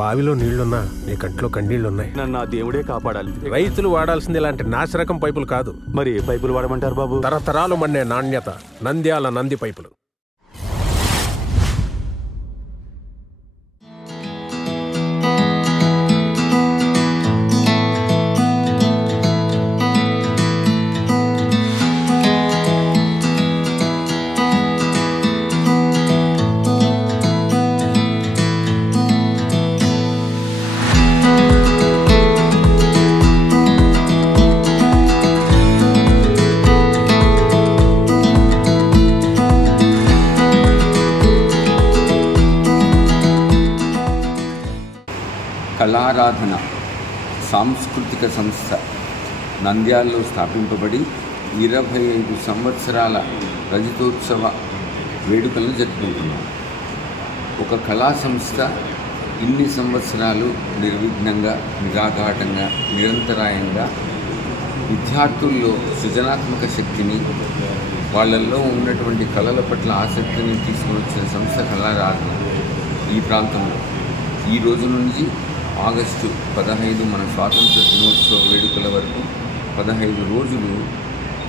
బావిలో నీళ్లున్నా నీ కంట్లో కన్నీళ్లున్నాయి. నన్ను ఆ దేవుడే కాపాడాలి. రైతులు వాడాల్సింది ఇలాంటి నాసిరకం పైపులు కాదు. మరి ఏ పైపులు వాడమంటారు బాబు? తరతరాలు మన్నే నాణ్యత నంద్యాల నంది పైపులు. కళారాధన సాంస్కృతిక సంస్థ నంద్యాలలో స్థాపింపబడి 25 సంవత్సరాల రజతోత్సవ వేడుకలను జరుపుకుంటున్నాం. ఒక కళా సంస్థ ఇన్ని సంవత్సరాలు నిర్విఘ్నంగా, నిరాఘాటంగా, నిరంతరాయంగా విద్యార్థుల్లో సృజనాత్మక శక్తిని, వాళ్ళల్లో ఉన్నటువంటి కళల పట్ల ఆసక్తిని తీసుకుని వచ్చిన సంస్థ కళారాధన. ఈ ప్రాంతంలో ఈ రోజు నుంచి ఆగస్టు 15 మన స్వాతంత్ర దినోత్సవ వేడుకల వరకు 15 రోజులు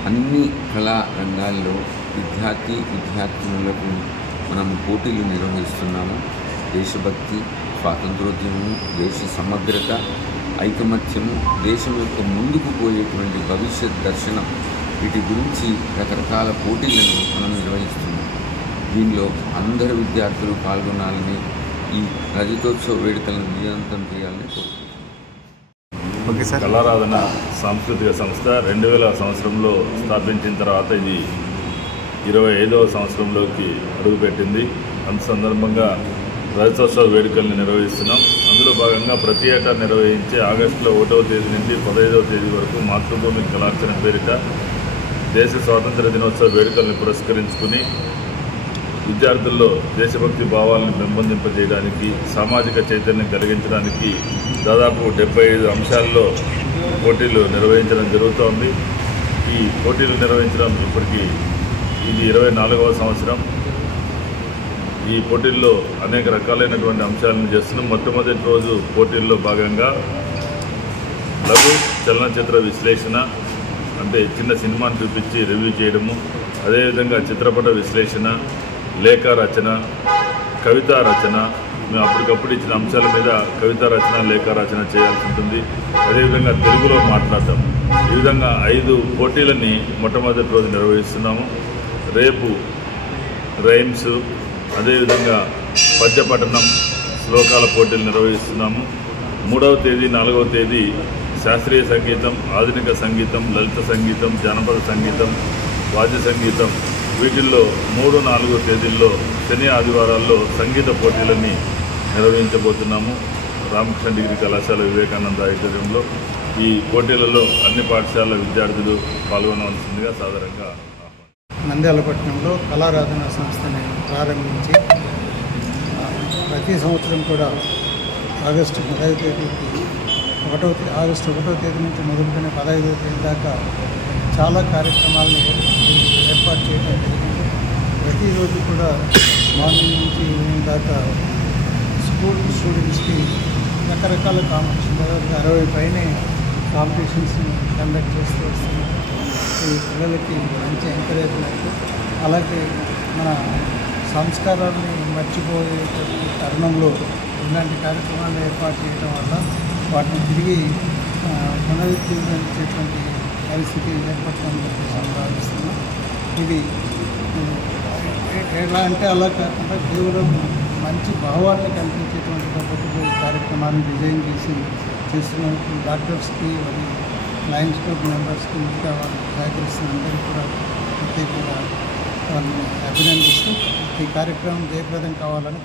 అన్ని కళా రంగాల్లో విద్యార్థినులకు మనం పోటీలు నిర్వహిస్తున్నాము. దేశభక్తి, స్వాతంత్రోద్యమం, దేశ సమగ్రత, ఐకమత్యము, దేశం యొక్క ముందుకు పోయేటువంటి భవిష్యత్ దర్శనం, వీటి గురించి రకరకాల పోటీలను మనం నిర్వహిస్తున్నాం. దీనిలో అందరు విద్యార్థులు పాల్గొనాలని, ఈ రజతోత్సవ వేడుకలను విజయవంతం చేయాలని కోరుకుంటున్నాం. కళారాధన సాంస్కృతిక సంస్థ 2000 సంవత్సరంలో స్థాపించిన తర్వాత ఇది 25వ సంవత్సరంలోకి అడుగుపెట్టింది. అంత సందర్భంగా రజతోత్సవ వేడుకల్ని నిర్వహిస్తున్నాం. అందులో భాగంగా ప్రతి ఏటా నిర్వహించే ఆగస్టులో 1వ తేదీ నుండి 15వ తేదీ వరకు మాతృభూమి కళార్చన పేరిట దేశ స్వాతంత్ర దినోత్సవ వేడుకలను పురస్కరించుకుని విద్యార్థుల్లో దేశభక్తి భావాలను పెంపొందింపజేయడానికి, సామాజిక చైతన్యం కలిగించడానికి దాదాపు 75 అంశాల్లో పోటీలు నిర్వహించడం జరుగుతోంది. ఈ పోటీలు నిర్వహించడం ఇప్పటికీ ఇది 24వ సంవత్సరం. ఈ పోటీల్లో అనేక రకాలైనటువంటి అంశాలను చేస్తున్నాం. మొట్టమొదటి రోజు పోటీల్లో భాగంగా లఘు చలనచిత్ర విశ్లేషణ, అంటే చిన్న సినిమాను చూపించి రివ్యూ చేయడము, అదేవిధంగా చిత్రపట విశ్లేషణ, లేఖ రచన, కవితా రచన, మేము అప్పటికప్పుడు ఇచ్చిన అంశాల మీద కవితా రచన, లేఖ రచన చేయాల్సి ఉంటుంది. అదేవిధంగా తెలుగులో మాట్లాడటం. ఈ విధంగా 5 పోటీలని మొట్టమొదటి రోజు నిర్వహిస్తున్నాము. రేపు రైమ్స్, అదేవిధంగా పద్యపఠనం, శ్లోకాల పోటీలు నిర్వహిస్తున్నాము. 3వ తేదీ, 4వ తేదీ శాస్త్రీయ సంగీతం, ఆధునిక సంగీతం, లలిత సంగీతం, జానపద సంగీతం, వాద్య సంగీతం, వీటిల్లో 3, 4 తేదీల్లో శని ఆదివారాల్లో సంగీత పోటీలని నిర్వహించబోతున్నాము. రామకృష్ణ డిగ్రీ కళాశాల వివేకానంద ఆడిటోరియంలో ఈ పోటీలలో అన్ని పాఠశాలల విద్యార్థులు పాల్గొనవలసిందిగా సాధారణంగా నంద్యాల పట్టణంలో కళారాధన సంస్థని ప్రారంభించి ప్రతి సంవత్సరం కూడా ఆగస్టు 15వ తేదీకి ఆగస్టు 1వ తేదీ నుంచి మొదలుకొని 15వ తేదీ దాకా చాలా కార్యక్రమాలను ఏర్పాటు చేయడం జరిగింది. ప్రతిరోజు కూడా మార్నింగ్ నుంచి ఈవినింగ్ దాకా స్కూల్ స్టూడెంట్స్కి రకరకాల కాంపిటీషన్, 60 పైనే కాంపిటీషన్స్ని కండక్ట్ చేస్తూ వస్తున్నాం. ఈ పిల్లలకి మంచి ఎంకరేజ్మెంట్, అలాగే మన సంస్కారాన్ని మర్చిపోయేటువంటి తరుణంలో ఇలాంటి కార్యక్రమాలు ఏర్పాటు చేయడం వల్ల వాటిని తిరిగి పునరుద్ధరించేటువంటి పరిస్థితి ఏర్పడుతుందని భావిస్తున్నాం. ఇది ఎలా అంటే అలా కాకుండా కేవలం మంచి భావాన్ని కల్పించేటువంటి పద్ధతిలో ఈ కార్యక్రమాన్ని డిజైన్ చేస్తున్న డాక్టర్స్కి, మరి లయన్స్ క్లబ్ మెంబర్స్కి, ఇంకా వాళ్ళు సహకరిస్తున్న అందరికీ కూడా ప్రత్యేకంగా వాళ్ళని అభినందిస్తూ ఈ కార్యక్రమం జయప్రదం కావాలని